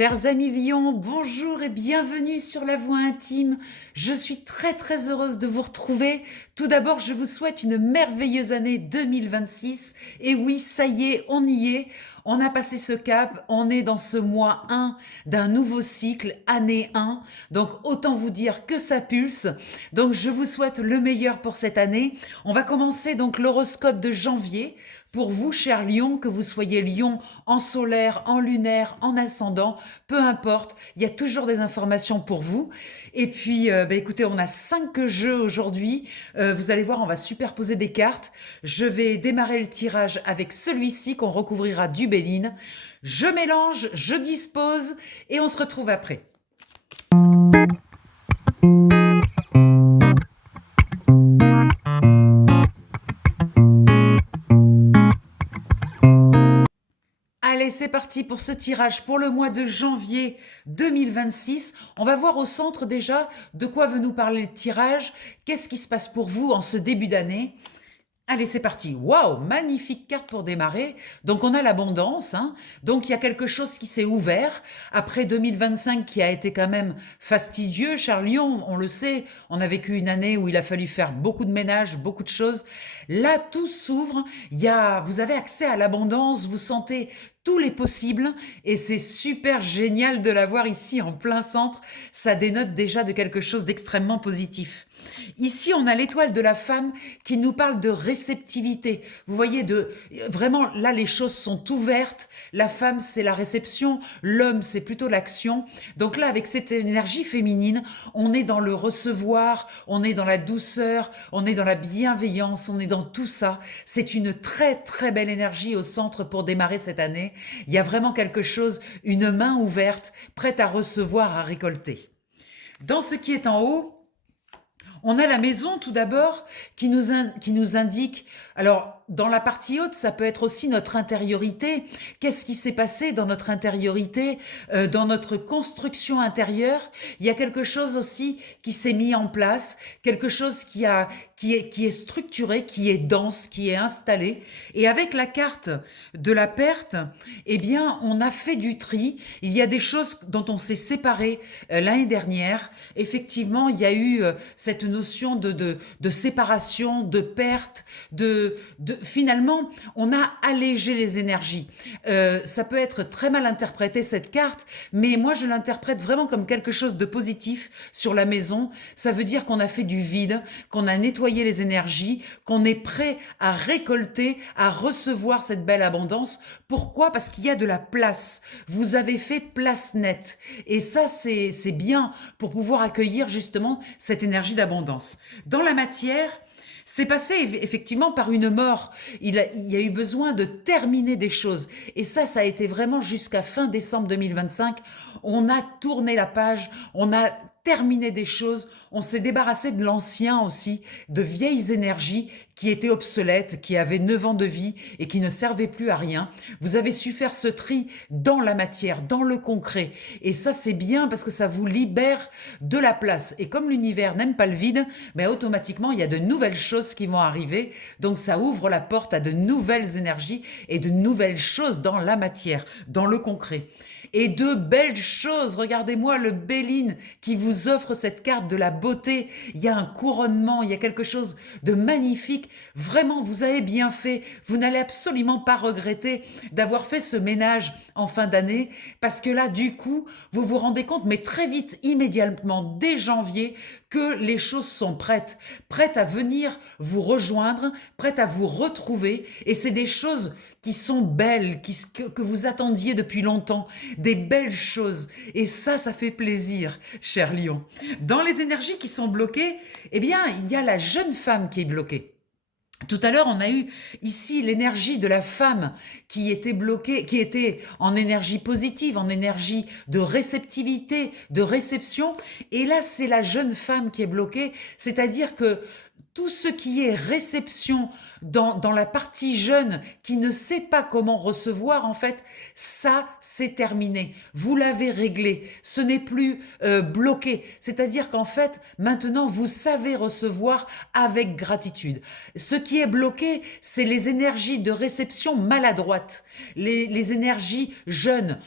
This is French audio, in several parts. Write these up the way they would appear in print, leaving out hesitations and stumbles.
Chers amis Lions, bonjour et bienvenue sur La Voix Intime. Je suis très heureuse de vous retrouver. Tout d'abord, je vous souhaite une merveilleuse année 2026. Et oui, ça y est, on y est. On a passé ce cap, on est dans ce mois 1 d'un nouveau cycle, année 1. Donc autant vous dire que ça pulse. Donc je vous souhaite le meilleur pour cette année. On va commencer donc l'horoscope de janvier. Pour vous, chers lions, que vous soyez lion en solaire, en lunaire, en ascendant, peu importe, il y a toujours des informations pour vous. Et puis, écoutez, on a 5 jeux aujourd'hui. Vous allez voir, on va superposer des cartes. Je vais démarrer le tirage avec celui-ci qu'on recouvrira du Béline. Je mélange, je dispose et on se retrouve après. Allez, c'est parti pour ce tirage pour le mois de janvier 2026. On va voir au centre déjà de quoi veut nous parler le tirage. Qu'est-ce qui se passe pour vous en ce début d'année? Allez, c'est parti. Waouh, magnifique carte pour démarrer. Donc, on a l'abondance, hein. Donc, il y a quelque chose qui s'est ouvert après 2025 qui a été quand même fastidieux. Cher Lion, on le sait, on a vécu une année où il a fallu faire beaucoup de ménage, beaucoup de choses. Là, tout s'ouvre. Vous avez accès à l'abondance, vous sentez tous les possibles et c'est super génial de l'avoir ici en plein centre. Ça dénote déjà de quelque chose d'extrêmement positif. Ici, on a l'étoile de la femme qui nous parle de réceptivité. Vous voyez, vraiment, là, les choses sont ouvertes. La femme, c'est la réception. L'homme, c'est plutôt l'action. Donc là, avec cette énergie féminine, on est dans le recevoir, on est dans la douceur, on est dans la bienveillance, on est dans tout ça. C'est une très belle énergie au centre pour démarrer cette année. Il y a vraiment quelque chose, une main ouverte, prête à recevoir, à récolter. Dans ce qui est en haut, on a la maison tout d'abord qui nous indique, alors dans la partie haute, ça peut être aussi notre intériorité. Qu'est-ce qui s'est passé dans notre intériorité, dans notre construction intérieure? Il y a quelque chose aussi qui s'est mis en place, quelque chose qui est structuré, qui est dense, qui est installé. Et avec la carte de la perte, eh bien, on a fait du tri. Il y a des choses dont on s'est séparé l'année dernière. Effectivement, il y a eu cette notion de séparation, de perte, finalement, on a allégé les énergies. Ça peut être très mal interprété cette carte, mais moi je l'interprète vraiment comme quelque chose de positif sur la maison. Ça veut dire qu'on a fait du vide, qu'on a nettoyé les énergies, qu'on est prêt à récolter, à recevoir cette belle abondance. Pourquoi? Parce qu'il y a de la place. Vous avez fait place nette. Et ça, c'est bien pour pouvoir accueillir justement cette énergie d'abondance. Dans la matière, c'est passé effectivement par une mort. Il y a eu besoin de terminer des choses. Et ça a été vraiment jusqu'à fin décembre 2025. On a tourné la page, on a terminé des choses, on s'est débarrassé de l'ancien aussi, de vieilles énergies qui étaient obsolètes, qui avaient 9 ans de vie et qui ne servaient plus à rien. Vous avez su faire ce tri dans la matière, dans le concret. Et ça, c'est bien parce que ça vous libère de la place. Et comme l'univers n'aime pas le vide, mais automatiquement, il y a de nouvelles choses qui vont arriver. Donc, ça ouvre la porte à de nouvelles énergies et de nouvelles choses dans la matière, dans le concret. Et de belles choses. Regardez-moi le Béline qui vous offre cette carte de la beauté. Il y a un couronnement, il y a quelque chose de magnifique. Vraiment, vous avez bien fait. Vous n'allez absolument pas regretter d'avoir fait ce ménage en fin d'année parce que là, du coup, vous vous rendez compte, mais très vite, immédiatement, dès janvier, que les choses sont prêtes. Prêtes à venir vous rejoindre, prêtes à vous retrouver. Et c'est des choses qui sont belles, que vous attendiez depuis longtemps, des belles choses. Et ça fait plaisir, cher Lion. Dans les énergies qui sont bloquées, eh bien, il y a la jeune femme qui est bloquée. Tout à l'heure, on a eu ici l'énergie de la femme qui était bloquée, qui était en énergie positive, en énergie de réceptivité, de réception. Et là, c'est la jeune femme qui est bloquée, c'est-à-dire que tout ce qui est réception dans la partie jeune qui ne sait pas comment recevoir, en fait, ça, c'est terminé. Vous l'avez réglé. Ce n'est plus bloqué. C'est-à-dire qu'en fait, maintenant, vous savez recevoir avec gratitude. Ce qui est bloqué, c'est les énergies de réception maladroites, les énergies jeunes,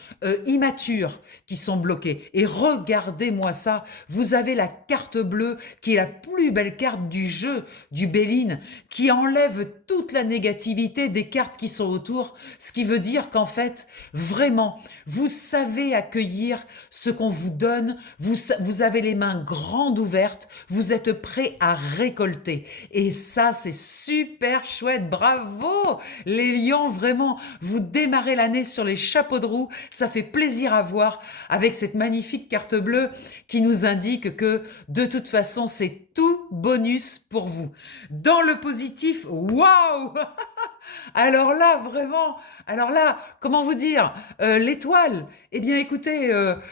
immatures qui sont bloquées. Et regardez-moi ça, vous avez la carte bleue qui est la plus belle carte du jeu, du Béline, qui enlève toute la négativité des cartes qui sont autour, ce qui veut dire qu'en fait, vraiment, vous savez accueillir ce qu'on vous donne, vous avez les mains grandes ouvertes, vous êtes prêt à récolter. Et ça, c'est super chouette, bravo les lions, vraiment, vous démarrez l'année sur les chapeaux de roue, ça fait plaisir à voir avec cette magnifique carte bleue qui nous indique que de toute façon, c'est tout bonus pour vous. Dans le positif, waouh alors là, vraiment, alors là, comment vous dire, l'étoile, eh bien écoutez,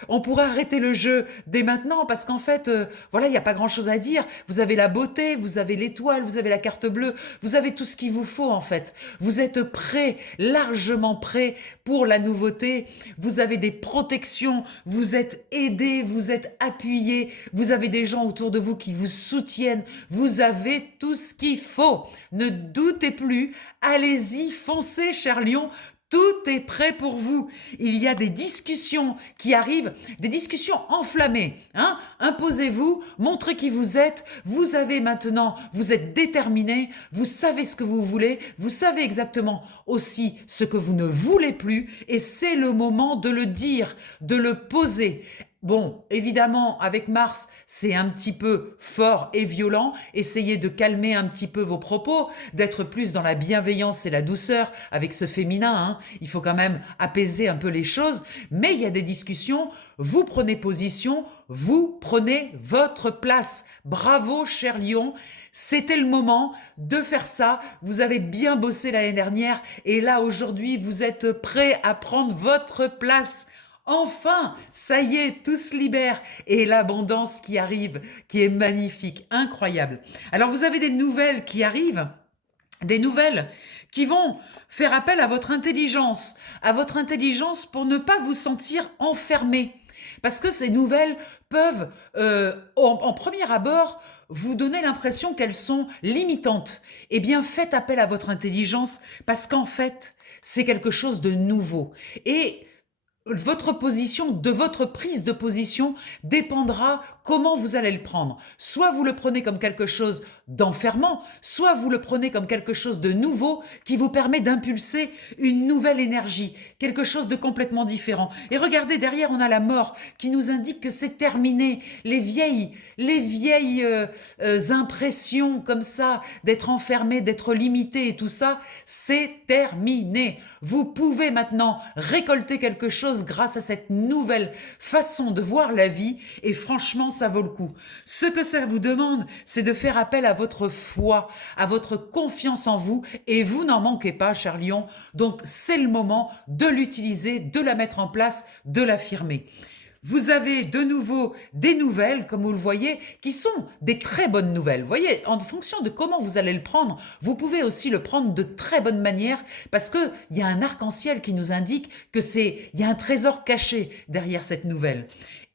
on pourrait arrêter le jeu dès maintenant parce qu'en fait, voilà, il n'y a pas grand-chose à dire. Vous avez la beauté, vous avez l'étoile, vous avez la carte bleue, vous avez tout ce qu'il vous faut en fait. Vous êtes prêt, largement prêt pour la nouveauté. Vous avez des protections, vous êtes aidé, vous êtes appuyé, vous avez des gens autour de vous qui vous soutiennent. Vous avez tout ce qu'il faut. Ne doutez plus, allez-y, foncez, cher lion. Tout est prêt pour vous. Il y a des discussions qui arrivent, des discussions enflammées. Hein. Imposez-vous, montrez qui vous êtes. Vous avez maintenant, vous êtes déterminé, vous savez ce que vous voulez, vous savez exactement aussi ce que vous ne voulez plus et c'est le moment de le dire, de le poser. Bon, évidemment, avec Mars, c'est un petit peu fort et violent. Essayez de calmer un petit peu vos propos, d'être plus dans la bienveillance et la douceur avec ce féminin. Hein. Il faut quand même apaiser un peu les choses. Mais il y a des discussions. Vous prenez position, vous prenez votre place. Bravo, cher lion. C'était le moment de faire ça. Vous avez bien bossé l'année dernière. Et là, aujourd'hui, vous êtes prêt à prendre votre place. Enfin, ça y est, tout se libère et l'abondance qui arrive, qui est magnifique, incroyable. Alors vous avez des nouvelles qui arrivent, des nouvelles qui vont faire appel à votre intelligence pour ne pas vous sentir enfermé. Parce que ces nouvelles peuvent, en premier abord, vous donner l'impression qu'elles sont limitantes. Eh bien, faites appel à votre intelligence parce qu'en fait, c'est quelque chose de nouveau. Et votre position, de votre prise de position dépendra comment vous allez le prendre. Soit vous le prenez comme quelque chose d'enfermant, soit vous le prenez comme quelque chose de nouveau qui vous permet d'impulser une nouvelle énergie, quelque chose de complètement différent. Et regardez, derrière, on a la mort qui nous indique que c'est terminé. Les vieilles impressions comme ça, d'être enfermé, d'être limité et tout ça, c'est terminé. Vous pouvez maintenant récolter quelque chose grâce à cette nouvelle façon de voir la vie et franchement, ça vaut le coup. Ce que ça vous demande, c'est de faire appel à votre foi, à votre confiance en vous et vous n'en manquez pas, cher lion. Donc, c'est le moment de l'utiliser, de la mettre en place, de l'affirmer. Vous avez de nouveau des nouvelles, comme vous le voyez, qui sont des très bonnes nouvelles. Vous voyez, en fonction de comment vous allez le prendre, vous pouvez aussi le prendre de très bonne manière parce qu'il y a un arc-en-ciel qui nous indique il y a un trésor caché derrière cette nouvelle.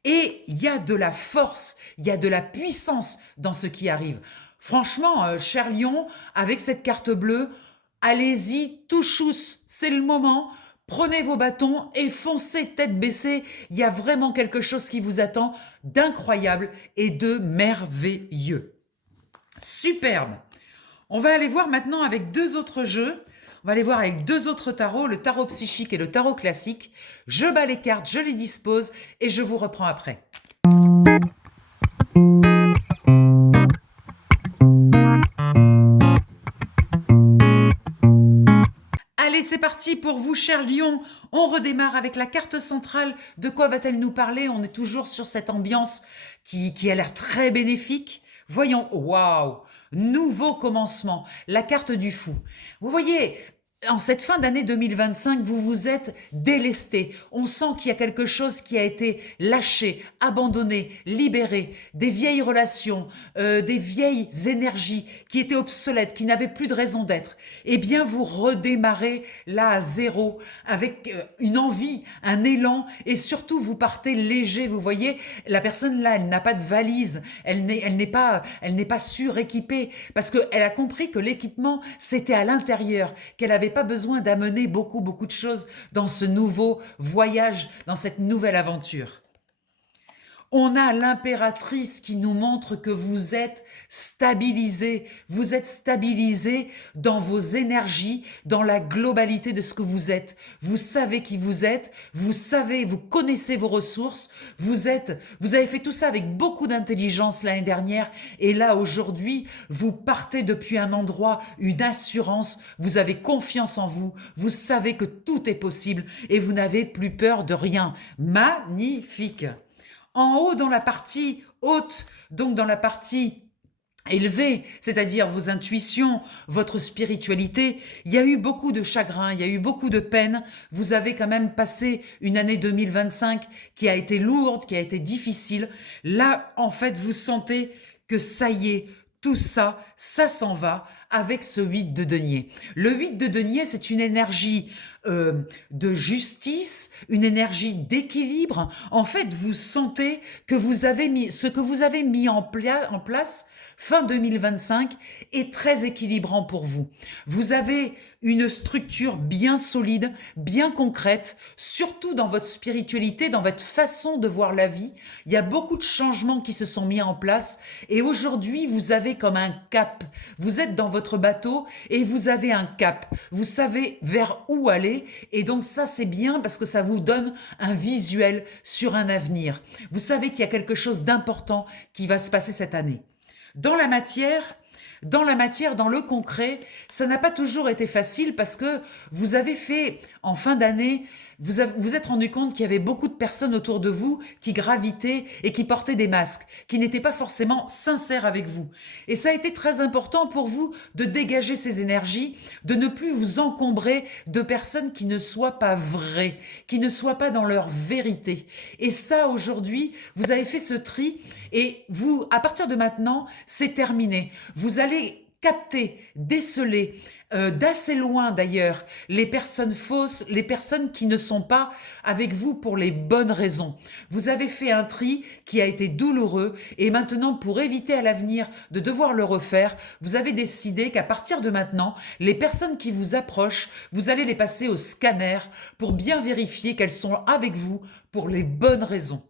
Et il y a de la force, il y a de la puissance dans ce qui arrive. Franchement, cher lion, avec cette carte bleue, allez-y, tout chousse, c'est le moment. Prenez vos bâtons et foncez tête baissée. Il y a vraiment quelque chose qui vous attend d'incroyable et de merveilleux. Superbe. On va aller voir maintenant avec deux autres jeux. On va aller voir avec deux autres tarots, le tarot psychique et le tarot classique. Je bats les cartes, je les dispose et je vous reprends après. Allez, c'est parti pour vous, cher lion. On redémarre avec la carte centrale. De quoi va-t-elle nous parler? On est toujours sur cette ambiance qui a l'air très bénéfique. Voyons, waouh, nouveau commencement, la carte du fou. Vous voyez, En cette fin d'année 2025, vous vous êtes délesté. On sent qu'il y a quelque chose qui a été lâché, abandonné, libéré. Des vieilles relations, des vieilles énergies qui étaient obsolètes, qui n'avaient plus de raison d'être. Eh bien, vous redémarrez là à zéro avec une envie, un élan et surtout vous partez léger. Vous voyez, la personne là, elle n'a pas de valise, elle n'est pas suréquipée parce qu'elle a compris que l'équipement, c'était à l'intérieur, qu'elle avait pas besoin d'amener beaucoup de choses dans ce nouveau voyage, dans cette nouvelle aventure. On a l'impératrice qui nous montre que vous êtes stabilisé dans vos énergies, dans la globalité de ce que vous êtes. Vous savez qui vous êtes, vous savez, vous connaissez vos ressources, vous avez fait tout ça avec beaucoup d'intelligence l'année dernière et là aujourd'hui, vous partez depuis un endroit, une assurance, vous avez confiance en vous, vous savez que tout est possible et vous n'avez plus peur de rien. Magnifique! En haut, dans la partie haute, donc dans la partie élevée, c'est-à-dire vos intuitions, votre spiritualité, il y a eu beaucoup de chagrin, il y a eu beaucoup de peine. Vous avez quand même passé une année 2025 qui a été lourde, qui a été difficile. Là, en fait, vous sentez que ça y est, tout ça, ça s'en va avec ce 8 de denier. Le 8 de denier, c'est une énergie de justice, une énergie d'équilibre. En fait, vous sentez que vous avez mis, ce que vous avez mis en place fin 2025 est très équilibrant pour vous. Vous avez une structure bien solide, bien concrète, surtout dans votre spiritualité, dans votre façon de voir la vie. Il y a beaucoup de changements qui se sont mis en place et aujourd'hui, vous avez comme un cap. Vous êtes dans votre bateau et vous avez un cap. Vous savez vers où aller et donc ça, c'est bien parce que ça vous donne un visuel sur un avenir. Vous savez qu'il y a quelque chose d'important qui va se passer cette année. Dans la matière, dans le concret, ça n'a pas toujours été facile parce que vous avez fait, en fin d'année, vous êtes rendu compte qu'il y avait beaucoup de personnes autour de vous qui gravitaient et qui portaient des masques, qui n'étaient pas forcément sincères avec vous. Et ça a été très important pour vous de dégager ces énergies, de ne plus vous encombrer de personnes qui ne soient pas vraies, qui ne soient pas dans leur vérité. Et ça, aujourd'hui, vous avez fait ce tri et vous, à partir de maintenant, c'est terminé. Vous allez capter, déceler, d'assez loin d'ailleurs, les personnes fausses, les personnes qui ne sont pas avec vous pour les bonnes raisons. Vous avez fait un tri qui a été douloureux et maintenant, pour éviter à l'avenir de devoir le refaire, vous avez décidé qu'à partir de maintenant, les personnes qui vous approchent, vous allez les passer au scanner pour bien vérifier qu'elles sont avec vous pour les bonnes raisons.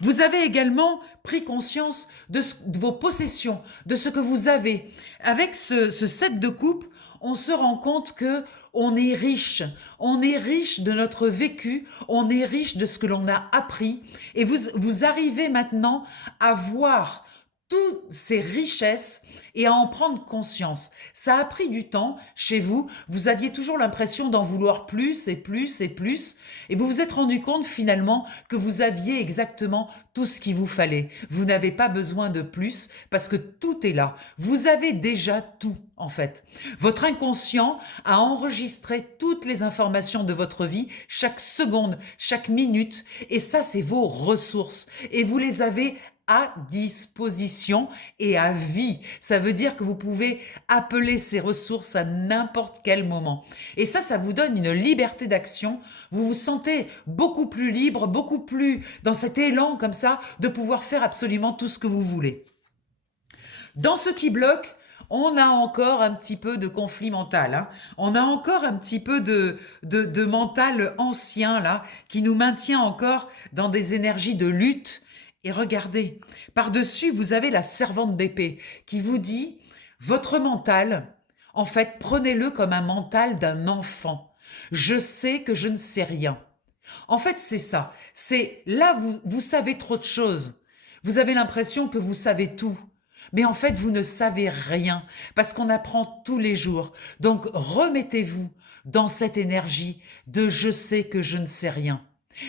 Vous avez également pris conscience de vos possessions, de ce que vous avez. Avec ce 7 de coupe, on se rend compte que on est riche de notre vécu, on est riche de ce que l'on a appris et vous arrivez maintenant à voir toutes ces richesses et à en prendre conscience. Ça a pris du temps chez vous, vous aviez toujours l'impression d'en vouloir plus et plus et plus, et vous vous êtes rendu compte finalement que vous aviez exactement tout ce qu'il vous fallait. Vous n'avez pas besoin de plus parce que tout est là. Vous avez déjà tout en fait. Votre inconscient a enregistré toutes les informations de votre vie, chaque seconde, chaque minute, et ça c'est vos ressources. Et vous les avez à disposition et à vie. Ça veut dire que vous pouvez appeler ces ressources à n'importe quel moment. Et ça vous donne une liberté d'action. Vous vous sentez beaucoup plus libre, beaucoup plus dans cet élan comme ça de pouvoir faire absolument tout ce que vous voulez. Dans ce qui bloque, on a encore un petit peu de conflit mental. Hein. On a encore un petit peu de mental ancien là, qui nous maintient encore dans des énergies de lutte. Et regardez, par-dessus, vous avez la servante d'épée qui vous dit, votre mental, en fait, prenez-le comme un mental d'un enfant. Je sais que je ne sais rien. En fait, c'est ça. C'est là, vous savez trop de choses. Vous avez l'impression que vous savez tout. Mais en fait, vous ne savez rien parce qu'on apprend tous les jours. Donc, remettez-vous dans cette énergie de je sais que je ne sais rien.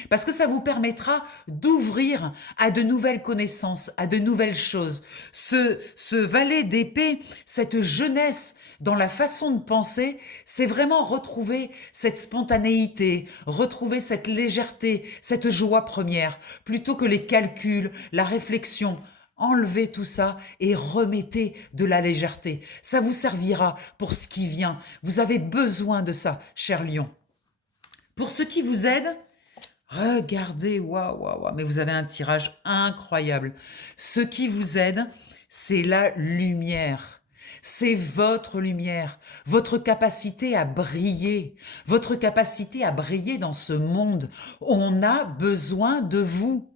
Parce que ça vous permettra d'ouvrir à de nouvelles connaissances, à de nouvelles choses. Ce valet d'épée, cette jeunesse dans la façon de penser, c'est vraiment retrouver cette spontanéité, retrouver cette légèreté, cette joie première, plutôt que les calculs, la réflexion. Enlevez tout ça et remettez de la légèreté. Ça vous servira pour ce qui vient. Vous avez besoin de ça, cher lion. Pour ce qui vous aide, regardez, waouh, waouh, waouh, mais vous avez un tirage incroyable. Ce qui vous aide, c'est la lumière. C'est votre lumière, votre capacité à briller, votre capacité à briller dans ce monde. On a besoin de vous.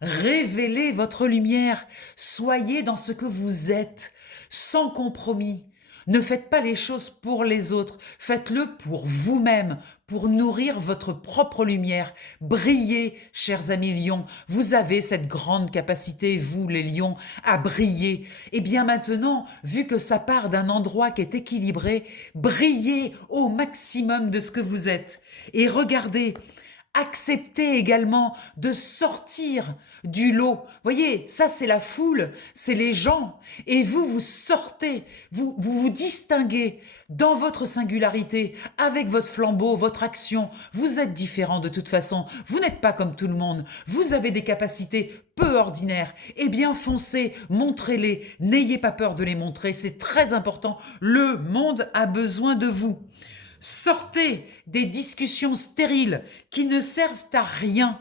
Révélez votre lumière, soyez dans ce que vous êtes, sans compromis. Ne faites pas les choses pour les autres, faites-le pour vous-même, pour nourrir votre propre lumière. Brillez, chers amis lions, vous avez cette grande capacité, vous les lions, à briller. Et bien maintenant, vu que ça part d'un endroit qui est équilibré, brillez au maximum de ce que vous êtes. Et regardez, acceptez également de sortir du lot. Voyez, ça c'est la foule, c'est les gens. Et vous, vous sortez, vous distinguez dans votre singularité, avec votre flambeau, votre action. Vous êtes différent de toute façon. Vous n'êtes pas comme tout le monde. Vous avez des capacités peu ordinaires. Eh bien, foncez, montrez-les. N'ayez pas peur de les montrer. C'est très important. Le monde a besoin de vous. Sortez des discussions stériles qui ne servent à rien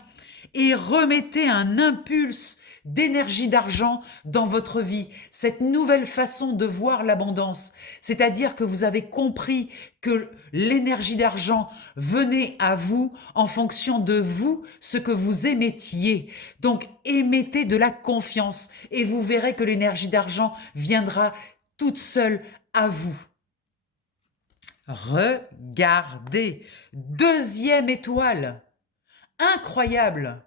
et remettez un impulse d'énergie d'argent dans votre vie, cette nouvelle façon de voir l'abondance, c'est-à-dire que vous avez compris que l'énergie d'argent venait à vous en fonction de vous, ce que vous émettiez. Donc émettez de la confiance et vous verrez que l'énergie d'argent viendra toute seule à vous. Regardez, deuxième étoile, incroyable,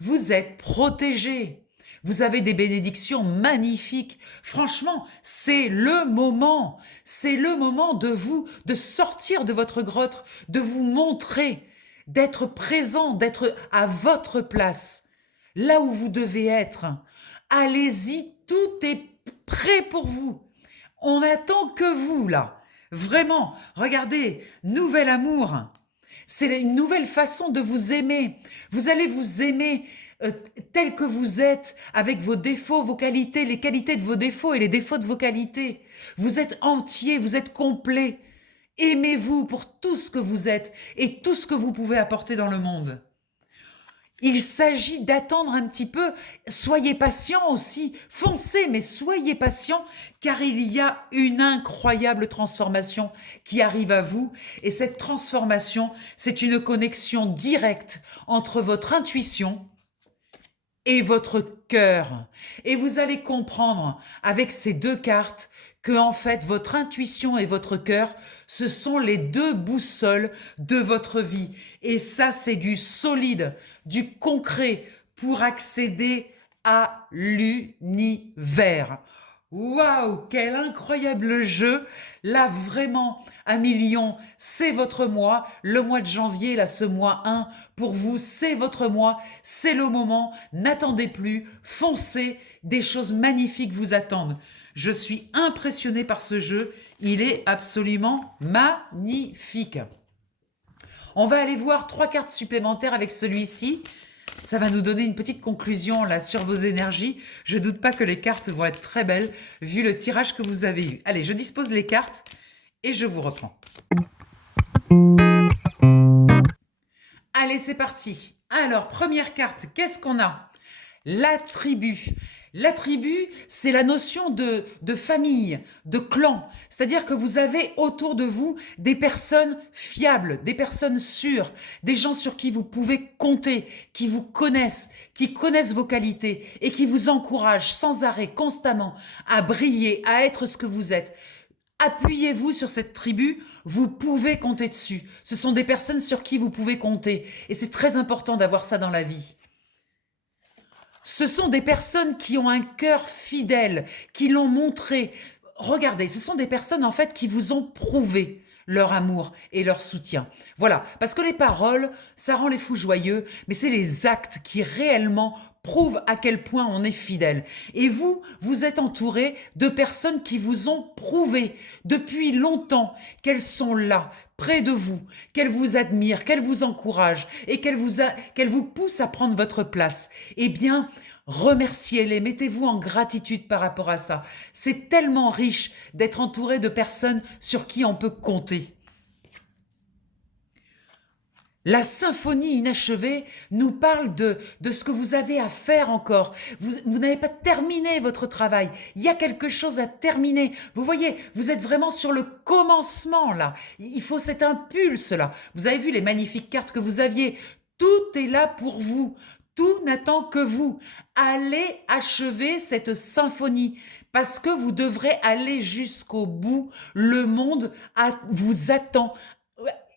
vous êtes protégés, vous avez des bénédictions magnifiques. Franchement, c'est le moment de vous, de sortir de votre grotte, de vous montrer, d'être présent, d'être à votre place, là où vous devez être. Allez-y, tout est prêt pour vous. On n'attend que vous, là. Vraiment, regardez, nouvel amour. C'est une nouvelle façon de vous aimer. Vous allez vous aimer tel que vous êtes, avec vos défauts, vos qualités, les qualités de vos défauts et les défauts de vos qualités. Vous êtes entier, vous êtes complet. Aimez-vous pour tout ce que vous êtes et tout ce que vous pouvez apporter dans le monde. Il s'agit d'attendre un petit peu, soyez patient aussi, foncez, mais soyez patient, car il y a une incroyable transformation qui arrive à vous, et cette transformation, c'est une connexion directe entre votre intuition et votre cœur. Et vous allez comprendre avec ces deux cartes que en fait votre intuition et votre cœur, ce sont les deux boussoles de votre vie. Et ça, c'est du solide, du concret pour accéder à l'univers. Waouh, quel incroyable jeu! Là, vraiment, amis lions, c'est votre mois. Le mois de janvier, là, ce mois 1, pour vous, c'est votre mois. C'est le moment. N'attendez plus. Foncez. Des choses magnifiques vous attendent. Je suis impressionnée par ce jeu. Il est absolument magnifique. On va aller voir 3 cartes supplémentaires avec celui-ci. Ça va nous donner une petite conclusion là sur vos énergies. Je ne doute pas que les cartes vont être très belles vu le tirage que vous avez eu. Allez, je dispose les cartes et je vous reprends. Allez, c'est parti. Alors, première carte, qu'est-ce qu'on a? La tribu. La tribu, c'est la notion de famille, de clan. C'est-à-dire que vous avez autour de vous des personnes fiables, des personnes sûres, des gens sur qui vous pouvez compter, qui vous connaissent, qui connaissent vos qualités et qui vous encouragent sans arrêt, constamment, à briller, à être ce que vous êtes. Appuyez-vous sur cette tribu, vous pouvez compter dessus. Ce sont des personnes sur qui vous pouvez compter. Et c'est très important d'avoir ça dans la vie. Ce sont des personnes qui ont un cœur fidèle, qui l'ont montré. Regardez, ce sont des personnes en fait qui vous ont prouvé leur amour et leur soutien. Voilà, parce que les paroles, ça rend les fous joyeux, mais c'est les actes qui réellement prouvent à quel point on est fidèle. Et vous, vous êtes entouré de personnes qui vous ont prouvé depuis longtemps qu'elles sont là, près de vous, qu'elles vous admirent, qu'elles vous encouragent et qu'elles vous poussent à prendre votre place. Eh bien, remerciez-les, mettez-vous en gratitude par rapport à ça. C'est tellement riche d'être entouré de personnes sur qui on peut compter. La symphonie inachevée nous parle de ce que vous avez à faire encore. Vous n'avez pas terminé votre travail. Il y a quelque chose à terminer. Vous voyez, vous êtes vraiment sur le commencement là. Il faut cet impulse là. Vous avez vu les magnifiques cartes que vous aviez. Tout est là pour vous. Tout n'attend que vous. Allez achever cette symphonie parce que vous devrez aller jusqu'au bout. Le monde vous attend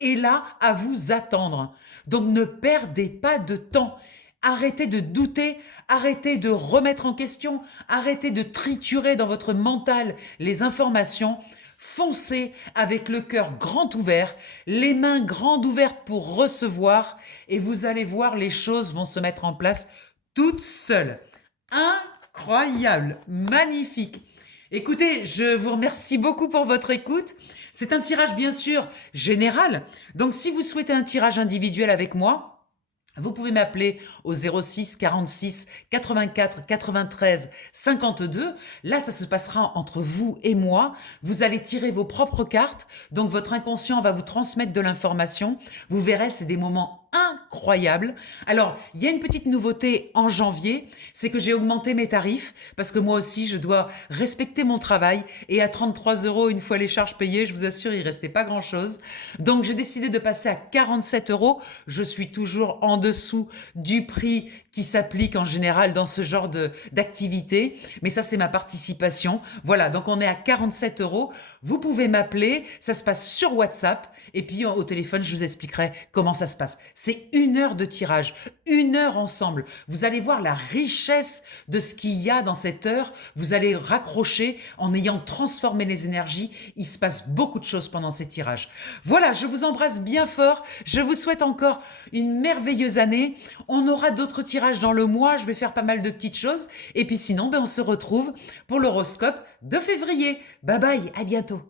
est là à vous attendre. Donc ne perdez pas de temps. Arrêtez de douter, arrêtez de remettre en question, arrêtez de triturer dans votre mental les informations. Foncez avec le cœur grand ouvert, les mains grandes ouvertes pour recevoir et vous allez voir, les choses vont se mettre en place toutes seules. Incroyable, magnifique. Écoutez, je vous remercie beaucoup pour votre écoute. C'est un tirage bien sûr général. Donc si vous souhaitez un tirage individuel avec moi, vous pouvez m'appeler au 06 46 84 93 52. Là, ça se passera entre vous et moi. Vous allez tirer vos propres cartes. Donc, votre inconscient va vous transmettre de l'information. Vous verrez, c'est des moments incroyables. Alors, il y a une petite nouveauté en janvier, c'est que j'ai augmenté mes tarifs parce que moi aussi, je dois respecter mon travail. Et à 33 € une fois les charges payées, je vous assure, il restait pas grand-chose. Donc, j'ai décidé de passer à 47 €. Je suis toujours en dessous du prix qui s'applique en général dans ce genre d'activité. Mais ça, c'est ma participation. Voilà, donc on est à 47 €. Vous pouvez m'appeler, ça se passe sur WhatsApp. Et puis au téléphone, je vous expliquerai comment ça se passe. C'est 1 heure de tirage, 1 heure ensemble. Vous allez voir la richesse de ce qu'il y a dans cette heure. Vous allez raccrocher en ayant transformé les énergies. Il se passe beaucoup de choses pendant ces tirages. Voilà, je vous embrasse bien fort. Je vous souhaite encore une merveilleuse année. On aura d'autres tirages dans le mois. Je vais faire pas mal de petites choses. Et puis sinon, on se retrouve pour l'horoscope de février. Bye bye, à bientôt.